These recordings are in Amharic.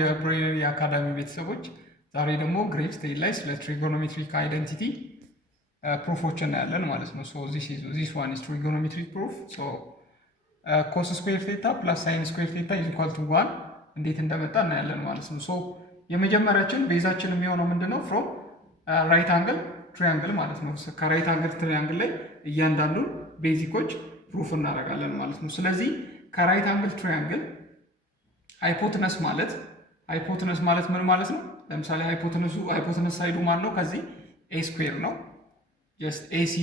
የብሬነሪ አካዳሚ ቤተሰቦች ዛሬ ደግሞ ግሬድ 10 ላይ ስለ ትሪጎኖሜትሪክ አይደንቲቲ ፕሩፎችን እናያለን ማለት ነው። ሶ ዚስ ዋን ኢዝ ትሪጎኖሜትሪክ ፕሩፍ። ሶ ኮስ ስኩዌር ቴታ ፕላስ ሳይን ስኩዌር ቴታ ኢዝ ኢኳል ቱ 1 እንዴት እንደመጣ እናያለን ማለት ነው። ሶ የመጀመሪያችን ቤዛችን የሚሆነው ምንድነው? ፍሮም ራይት አንግል ትሪያንግል ማለት ነው። ከራይት አንግል ትሪያንግል ላይ እያንዳንዱን ቤዚኮች ፕሩፍ እናደርጋለን ማለት ነው። ስለዚህ ከራይት አንግል ትሪያንግል ሃይፖተነስ ማለት ምን ማለት ነው? ለምሳሌ ሃይፖተነስ ሳይዱ ማን ነው? ከዚህ ኤ ስኩዌር ነው። ጀስት ኤሲ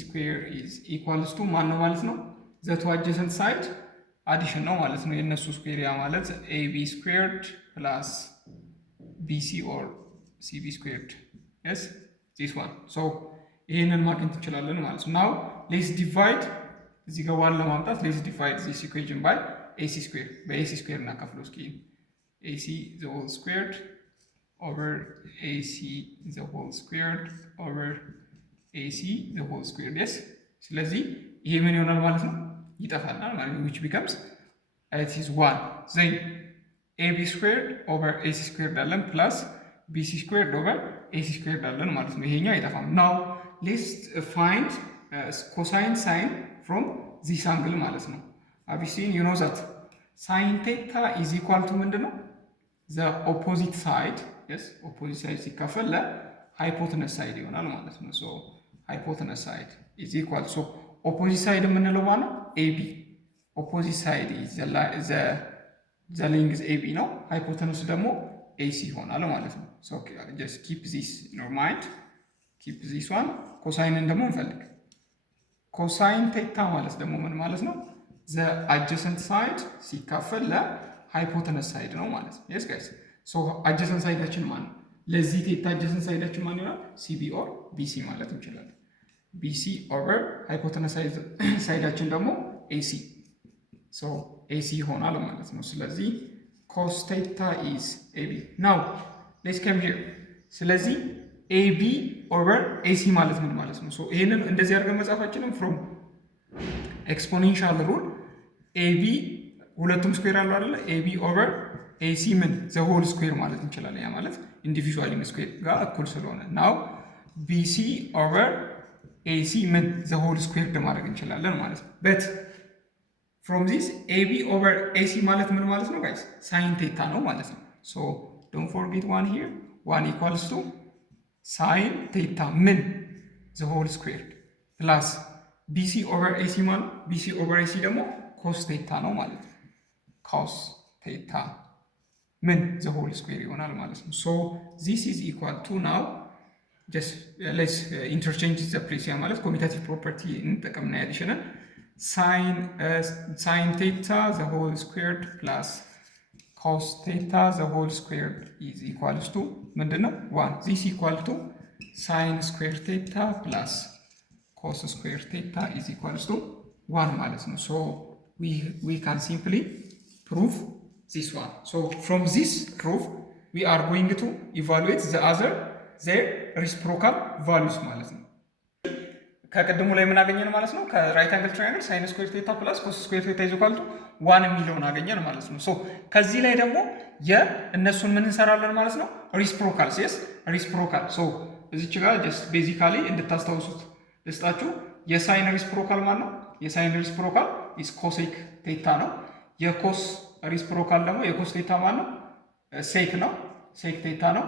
ስኩዌር ኢዝ ኢኳልስ ቱ ማን ነው ማለት ነው? ዘ ቱ አጀሰንት ሳይድ አዲሽን ነው ማለት ነው። የእነሱ ስኩዌር ያ ማለት ኤቢ ስኩዌርድ ፕላስ ቢሲ ኦር ሲቢ ስኩዌርድ የስ ዚስ ዋን። ሶ ይሄንን ማግኘት እንችላለን ማለት ነው። ናው ሌትስ ዲቫይድ እዚህ ጋር ዋን ለማምጣት ሌትስ ዲቫይድ ዚስ ኢኩዌሽን ባይ ኤሲ ስኩዌር በኤሲ ስኩዌር እናካፍለው እስኪ። ኤሲ ዘ ሆል ስኩዌርድ ኦቨር ኤሲ ዘ ሆል ስኩዌርድ ኦቨር ኤሲ ዘ ሆል ስኩዌርድ የስ። ስለዚህ ይሄ ምን ይሆናል ማለት ነው? ይጠፋናል ማለት ነው። which becomes it is 1 then ab squared over ac squared አለን ፕላስ bc squared over ac squared አለን ማለት ነው። ይሄኛው አይጠፋም። now let's find cosine sine from this angle ማለት ነው። have you seen you know that sin theta is equal to ምንድነው? the opposite side yes opposite side ሲካፈል ለሃይፖተነስ ሳይድ ይሆናል ማለት ነው። so hypotenuse side is equal so opposite side የምንለው ማለት AB opposite side is the length AB ነው። hypotenuse ደግሞ AC ይሆናል ማለት ነው። so just keep this in your mind, keep this one። ኮሳይንን ደግሞ እንፈልግ። ኮሳይን ቴታ ማለት ደግሞ ምን ማለት ነው? the adjacent side ሲካፈል ለሃይፖተነስ ሳይድ ነው ማለት ነው። yes guys so adjacent ሳይዳችን ማን ነው? ለዚህ ቴታ adjacent ሳይዳችን ማን ይሆናል? CB or BC ማለት እንችላለን። BC over hypotenuse ሳይዳችን ደግሞ AC so AC ይሆናል ማለት ነው። ስለዚህ cos theta is AB now let's come here። ስለዚህ AB over AC ማለት ምን ማለት ነው? so ይሄንን እንደዚህ አድርገን መጻፋችንን from exponential rule AB ሁለቱም ስኩዌር አለው አይደል? AB over AC ምን the whole square ማለት እንችላለን። ያ ማለት ኢንዲቪዥዋሊ ስኩዌር ጋር እኩል ስለሆነ now BC over AC ምን the whole square ማድረግ እንችላለን ማለት ነው። but from this AB over AC ማለት ምን ማለት ነው guys? sin theta ነው ማለት ነው። so don't forget one here, 1 equals to sin theta ምን the whole square plus BC over AC ማለት BC over AC ደግሞ cos theta ነው ማለት ነው። cos theta ምን the whole square ይሆናል ማለት ነው። so this is equal to now just let's interchange the place ያ ማለት ኮሚታቲቭ ፕሮፐርቲ እንጠቀምና ያዲሽናል sin theta the whole squared plus cos theta the whole squared is equals to ምንድነው 1 this equal to sin square theta plus cos square theta is equals to 1 ማለት ነው። so we can simply prove this one. so from this proof we are going to evaluate the other their reciprocal values ማለት ነው። ከቀድሞ ላይ ምን አገኘን ማለት ነው? ከራይት አንግል ትራያንግል ሳይን ስኩዌር ቴታ ፕላስ ኮስ ስኩዌር ቴታ ኢዝ ኢኳል ቱ 1 የሚለውን አገኘን ማለት ነው። ሶ ከዚህ ላይ ደግሞ የእነሱን ምን እንሰራለን ማለት ነው? ሪሲፕሮካል ሴስ ሪሲፕሮካል። ሶ እዚች ጋር ጀስት ቤዚካሊ እንድታስታውሱት ልስጣችሁ። የሳይን ሪሲፕሮካል ማለት ነው። የሳይን ሪሲፕሮካል ኢዝ ኮሴክ ቴታ ነው። የኮስ ሪሲፕሮካል ደግሞ የኮስ ቴታ ማለት ነው ሴክ ነው። ሴክ ቴታ ነው።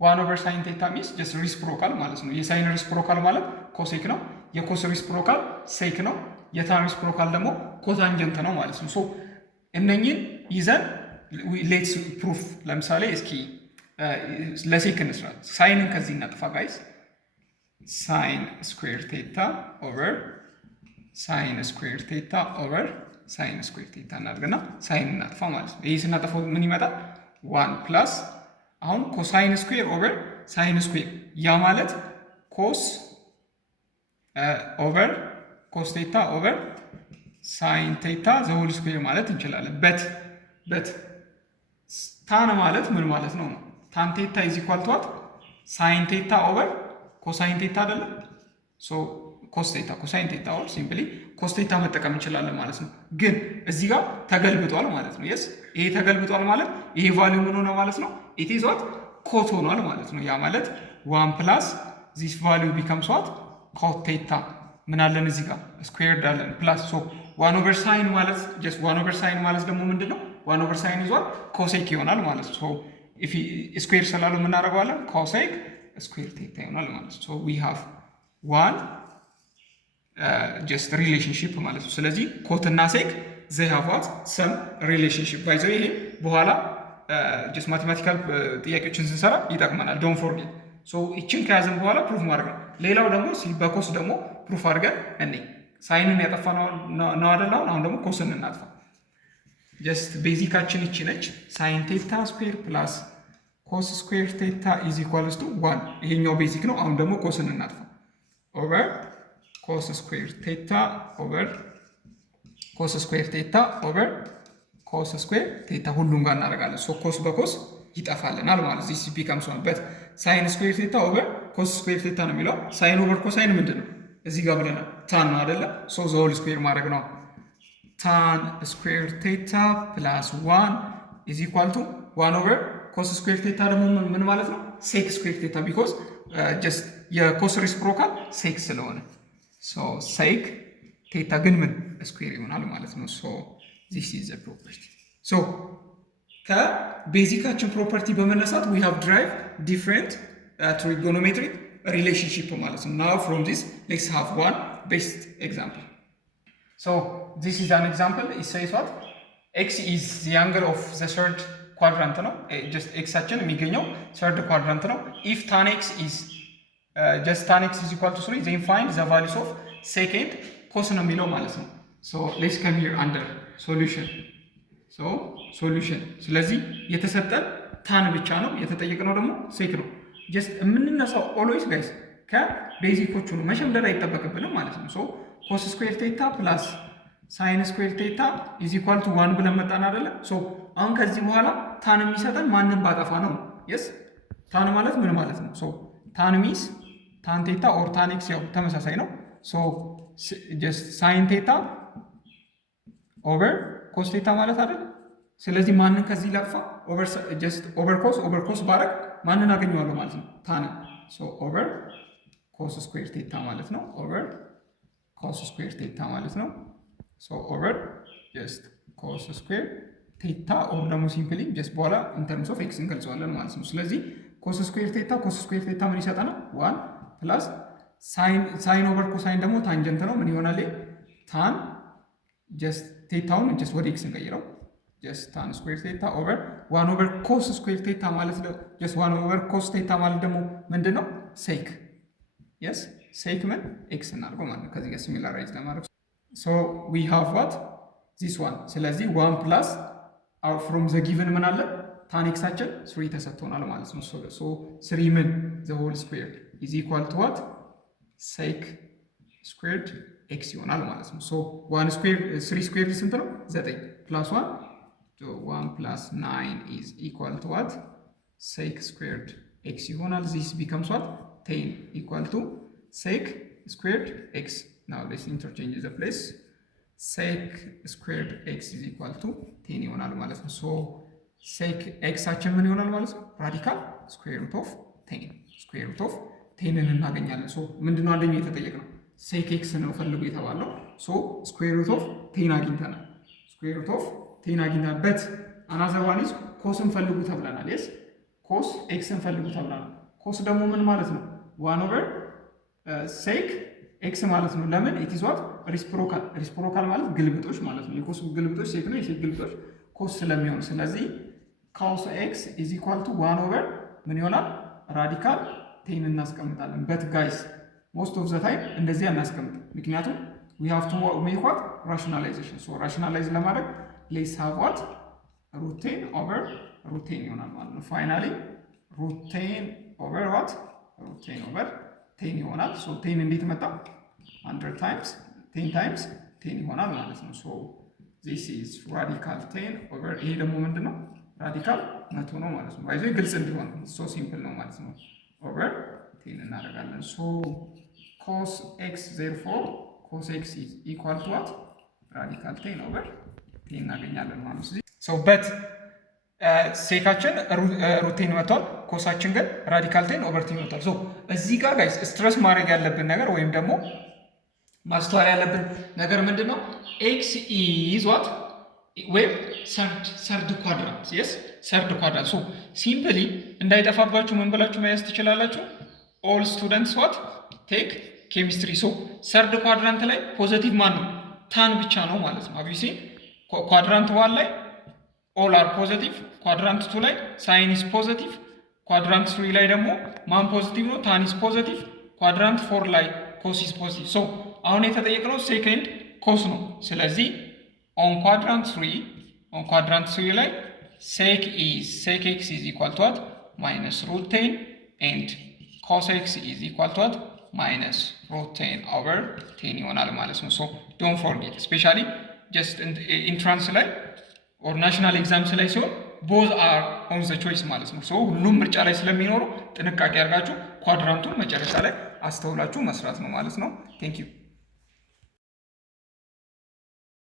1 over sin theta means just reciprocal ማለት ነው። የሳይን ሪሲፕሮካል ማለት ኮሴክ ነው። የኮስ ሪሲፕሮካል ሴክ ነው። የታን ሪሲፕሮካል ደግሞ ኮታንጀንት ነው ማለት ነው። ሶ እነኚህን ይዘን ሌትስ ፕሩፍ። ለምሳሌ እስኪ ለሴክ እንስራ። ሳይንን ከዚህ እናጥፋ ጋይስ። ሳይን ስኩዌር ቴታ ኦቨር ሳይን ስኩዌር ቴታ ኦቨር ሳይን ስኩዌር ቴታ እናድርግና ሳይን እናጥፋ ማለት ነው። ይህ ስናጠፋው ምን ይመጣል? 1 ፕላስ አሁን ኮሳይን ስኩዌር ኦቨር ሳይን ስኩዌር ያ ማለት ኮስ ኦቨር ኮስ ቴታ ኦቨር ሳይን ቴታ ዘ ሆል ስኩዌር ማለት እንችላለን። በት ታን ማለት ምን ማለት ነው? ታን ቴታ ኢዝ ኢኳል ቱ ዋት? ሳይን ቴታ ኦቨር ኮሳይን ቴታ አይደለም? ሶ ኮስ ቴታ ኮሳይን ቴታ ኦር ሲምፕሊ ኮስ ቴታ መጠቀም እንችላለን ማለት ነው። ግን እዚህ ጋር ተገልብጧል ማለት ነው። የስ ይሄ ተገልብጧል ማለት ይሄ ቫልዩ ምን ሆነ ማለት ነው? ኢት ኢዝ ዋት ኮት ሆኗል ማለት ነው። ያ ማለት 1 ፕላስ ዚስ ቫልዩ ቢከምስ ዋት ኮት ቴታ ምን አለን እዚህ ጋር ስኩዌርድ አለን ፕላስ ሶ 1 ኦቨር ሳይን ማለት ጀስት 1 ኦቨር ሳይን ማለት ደግሞ ምንድን ነው? 1 ኦቨር ሳይን ይዟል ኮሴክ ይሆናል ማለት ነው። ሶ ኢፍ ስኩዌር ስላለው የምናደርገዋለን ኮሴክ ስኩዌር ቴታ ይሆናል ማለት ነው። ሶ ዊ ሃቭ ዋን ጀስት ሪሌሽንሽፕ ማለት ነው። ስለዚህ ኮት እና ሴክ ዘይ ሃቭ ዋት ሰም ሪሌሽንሽፕ ባይዘው ይሄ በኋላ ጀስት ማቴማቲካል ጥያቄዎችን ስንሰራ ይጠቅመናል። ዶንት ፎርጌት። ሶ ይችን ከያዘን በኋላ ፕሩፍ ማድረግ ነው። ሌላው ደግሞ በኮስ ደግሞ ፕሩፍ አድርገን እኔ ሳይንን ያጠፋ ነው አይደል? አሁን ደግሞ ኮስን እናጥፋ። ጀስት ቤዚካችን ይቺ ነች። ሳይን ቴታ ስኩዌር ፕላስ ኮስ ስኩዌር ቴታ ኢዝ ኢኳልስ ቱ 1። ይሄኛው ቤዚክ ነው። አሁን ደግሞ ኮስን እናጥፋ። ኦቨር ኮስ ስኩዌር ቴታ ኦቨር ኮስ ስኩዌር ቴታ ኦቨር ኮስ ስኩዌር ቴታ ሁሉም ጋር እናደርጋለን። ሶ ኮስ በኮስ ይጠፋልናል ማለት ዚስ ቢካምስ ዋን በት ሳይን ስኩዌር ቴታ ኦቨር ኮስ ስኩዌር ቴታ ነው የሚለው። ሳይን ኦቨር ኮሳይን ምንድን ነው? እዚህ ጋር ብለናል ታን ነው አይደለ? ሶ ዘ ሆል ስኩዌር ማድረግ ነው። ታን ስኩዌር ቴታ ፕላስ 1 ኢዝ ኢኳል ቱ 1 ኦቨር ኮስ ስኩዌር ቴታ ደግሞ ምን ማለት ነው? ሴክ ስኩዌር ቴታ ቢኮዝ ጀስት የኮስ ሪስፕሮካል ሴክ ስለሆነ ሶ ሴክ ቴታ ግን ምን ስኩዌር ይሆናል ማለት ነው። ሶ ዚስ ኢዝ ዘ ፕሮፐርቲ። ሶ ከቤዚካችን ፕሮፐርቲ በመነሳት ዊ ሃቭ ድራይቭ ዲፍረንት ትሪጎኖሜትሪክ ሪሌሽንሽፕ ማለት ነው። ናው ፍሮም ዚስ ሌትስ ሃቭ ዋን ቤስት ኤግዛምፕል። ሶ ዚስ ኢዝ አን ኤግዛምፕል ኢት ሴይስ ዋት ኤክስ ኢዝ ዘ አንግል ኦፍ ዘ ሰርድ ኳድራንት ነው። ጀስት ኤክሳችን የሚገኘው ሰርድ ኳድራንት ነው። ኢፍ ታን ኤክስ ኢዝ ጀስት ታን ኤክስ ኢዝ ኢኳል ቱ 3 ዜን ፋይንድ ዘ ቫሉስ ኦፍ ሴከንድ ኮስ ነው የሚለው ማለት ነው። ሶ ሌትስ ከም ሂር አንደር ሶሉሽን። ሶ ሶሉሽን ስለዚህ የተሰጠን ታን ብቻ ነው፣ የተጠየቅነው ደግሞ ሴክ ነው። ጀስት የምንነሳው ኦልዌይስ ጋይስ ከቤዚኮቹ ነው፣ መሸምደድ አይጠበቅብንም ማለት ነው። ሶ ኮስ ስኩዌር ቴታ ፕላስ ሳይን ስኩዌር ቴታ ኢዝ ኢኳል ቱ 1 ብለን መጣን አይደለ? ሶ አሁን ከዚህ በኋላ ታን የሚሰጠን ማንን ባጠፋ ነው? የስ ታን ማለት ምን ማለት ነው? ሶ ታን ሚስ ታን ቴታ ኦር ታን ኤክስ ያው ተመሳሳይ ነው። ሶ ጀስት ሳይን ቴታ ኦቨር ኮስ ቴታ ማለት አይደል? ስለዚህ ማንን ከዚህ ላጥፋ? ኦቨር ኮስ ባረግ ማንን አገኘዋለሁ ማለት ነው? ታንን። ሶ ኦቨር ኮስ ስኩዌር ቴታ ማለት ነው። ኦቨር ኮስ ስኩዌር ቴታ ማለት ነው። ሶ ኦቨር ጀስት ኮስ ስኩዌር ቴታ ኦር ደግሞ ሲምፕሊ ጀስት በኋላ ኢንተርምስ ኦፍ ኤክስ እንገልጸዋለን ማለት ነው። ስለዚህ ኮስ ስኩዌር ቴታ ምን ይሰጠናል? 1 ፕላስ ሳይን ኦቨር ኮሳይን ደግሞ ታንጀንት ነው። ምን ይሆናል? ታን ጀስት ቴታውን ጀስት ወደ ኤክስ እንቀይረው። ጀስት ታን ስኩዌር ቴታ ኦቨር 1 ኦቨር ኮስ ስኩዌር ቴታ ማለት ነው። ጀስት 1 ኦቨር ኮስ ቴታ ማለት ደግሞ ምንድን ነው? ሴክ የስ ሴክ ምን ኤክስ እናድርገው ማለት ነው። ከዚህ ጋር ሲሚላራይዝ ለማድረግ ሶ ዊ ሃቭ ዋት ዚስ ዋን። ስለዚህ 1 ፕላስ ፍሮም ዘ ጊቨን ምን አለ? ታን ኤክሳችን 3 ተሰጥቶናል ማለት ነው። ሶ 3 ምን ዘ ሆል ስኩዌር ኢዝ ኢኳል ቱ ዋት ሴክ ስኩዌርድ ኤክስ ይሆናል ማለት ነው። ሶ 1 ስኩዌር 3 ስኩዌርድ ስንት ነው? 9 ፕላስ 1 1 ፕላስ 9 ኢዝ ኢኳል ቱ ዋት ሴክ ስኩዌርድ ኤክስ ይሆናል። ዚስ ቢከምስ ዋት 10 ኢኳል ቱ ሴክ ስኩዌርድ ኤክስ። ናው ሌትስ ኢንተርቼንጅ ዘ ፕሌስ ሴክ ስኩዌርድ ኤክስ ኢዝ ኢኳል ቱ 10 ይሆናል ማለት ነው። ሶ ሴክ ኤክሳችን ምን ይሆናል ማለት ነው? ራዲካል ስኩዌር ሩት ኦፍ 10 ስኩዌር ሩት ኦፍ 10ን እናገኛለን። ሶ ምንድነው አንደኛው የተጠየቅነው? ሴክ ኤክስ ነው ፈልጉ የተባለው። ሶ ስኩዌር ሩት ኦፍ 10 አግኝተናል። ስኩዌር ሩት ኦፍ 10 አግኝተናል። በት አናዘር ዋን ኢዝ ኮስን ፈልጉ ተብለናል። የስ ኮስ ኤክስን ፈልጉ ተብለናል። ኮስ ደግሞ ምን ማለት ነው? 1 ኦቨር ሴክ ኤክስ ማለት ነው። ለምን ኢት ኢዝ ዋት ሪስፕሮካል። ሪስፕሮካል ማለት ግልብጦች ማለት ነው። የኮስ ግልብጦች ሴክ ነው፣ የሴክ ግልብጦች ኮስ ስለሚሆን ስለዚህ ኮስ ኤክስ ኢዝ ኢኳል ቱ 1 ኦቨር ምን ይሆናል? ራዲካል 10 እናስቀምጣለን። በት ጋይስ ሞስት ኦፍ ዘ ታይም እንደዚህ አናስቀምጥ፣ ምክንያቱም ዊ ሃቭ ቱ ሜክ ዋት ራሽናላይዜሽን። ሶ ራሽናላይዝ ለማድረግ ሌትስ ሃቭ ዋት ሩት 10 ኦቨር ሩት 10 ይሆናል ማለት ነው። ፋይናሊ ሩት 10 ኦቨር ዋት ሩት 10 ኦቨር 10 ይሆናል። ሶ 10 እንዴት መጣ? 100 ታይምስ 10 ታይምስ 10 ይሆናል ማለት ነው። ሶ ዚስ ኢዝ ራዲካል 10 ኦቨር ይሄ ደግሞ ምንድን ነው? ራዲካል 100 ነው ማለት ነው። ባይዞ ግልጽ እንዲሆን ሶ ሲምፕል ነው ማለት ነው። ኦቨር 10 እናደርጋለን። ሶ cos x therefore cos x is equal to what radical 10 over 10 እናገኛለን ማለት ነው። so but ሴካችን ሩቴን መጥቷል፣ ኮሳችን ግን ራዲካል 10 ኦቨር 10 መጥቷል። ሶ እዚህ ጋር ጋይስ ስትረስ ማድረግ ያለብን ነገር ወይም ደግሞ ማስተዋል ያለብን ነገር ምንድነው? ኤክስ ኢዝ ዋት ወይም ሰርድ ኳድራንት የስ ሰርድ ኳድራንት። ሶ ሲምፕሊ እንዳይጠፋባችሁ ምን ብላችሁ መያዝ ትችላላችሁ? ኦል ስቱደንትስ ዋት ቴክ ኬሚስትሪ። ሶ ሰርድ ኳድራንት ላይ ፖዘቲቭ ማን ነው? ታን ብቻ ነው ማለት ነው። አብዩሲ ኳድራንት ዋን ላይ ኦል አር ፖዘቲቭ፣ ኳድራንት 2 ላይ ሳይን ኢዝ ፖዘቲቭ፣ ኳድራንት 3 ላይ ደግሞ ማን ፖዚቲቭ ነው? ታን ኢዝ ፖዚቲቭ፣ ኳድራንት 4 ላይ ኮስ ኢዝ ፖዚቲቭ። ሶ አሁን የተጠየቅነው ሴከንድ ኮስ ነው። ስለዚህ ኦን ኳድራንት 3 ላይ ሴክ ኤክስ ኢዝ ኢኳል ቱ ዋት ማይነስ ሩት 10 ኤንድ ኮስ ኤክስ ኢዝ ኢኳል ቱ ዋት ማይነስ ሩት 10 ኦቨር 10 ይሆናል ማለት ነው። ሶ ዶንት ፎርጌት ስፔሻሊ ጀስት ኢንትራንስ ላይ ኦር ናሽናል ኤግዛምስ ላይ ሲሆን ቦዝ አር ኦን ዘ ቾይስ ማለት ነው። ሶ ሁሉም ምርጫ ላይ ስለሚኖሩ ጥንቃቄ አድርጋችሁ ኳድራንቱን መጨረሻ ላይ አስተውላችሁ መስራት ነው ማለት ነው። ቴንክ ዩ